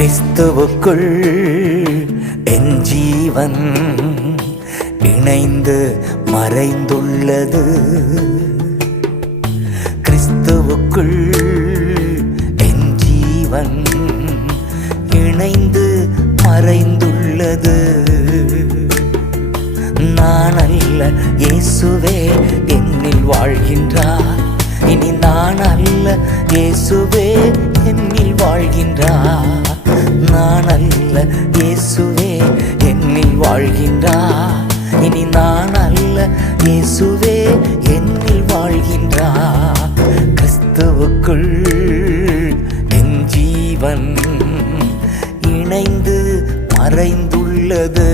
கிறிஸ்துவுக்குள் என் ஜீவன் இணைந்து மறைந்துள்ளது. கிறிஸ்துவுக்குள் என் ஜீவன் இணைந்து மறைந்துள்ளது. நான் அல்ல, இயேசுவே என்னில் வாழ்கின்றார். இனி நான் அல்ல, இயேசுவே என்னில் வாழ்கின்றார். நான் அல்ல, இயேசுவே என்னில் வாழ்கின்றார். இனி நான் அல்ல, இயேசுவே என்னில் வாழ்கின்றார். கிறிஸ்துவுக்குள் என் ஜீவன் இணைந்து மறைந்துள்ளது.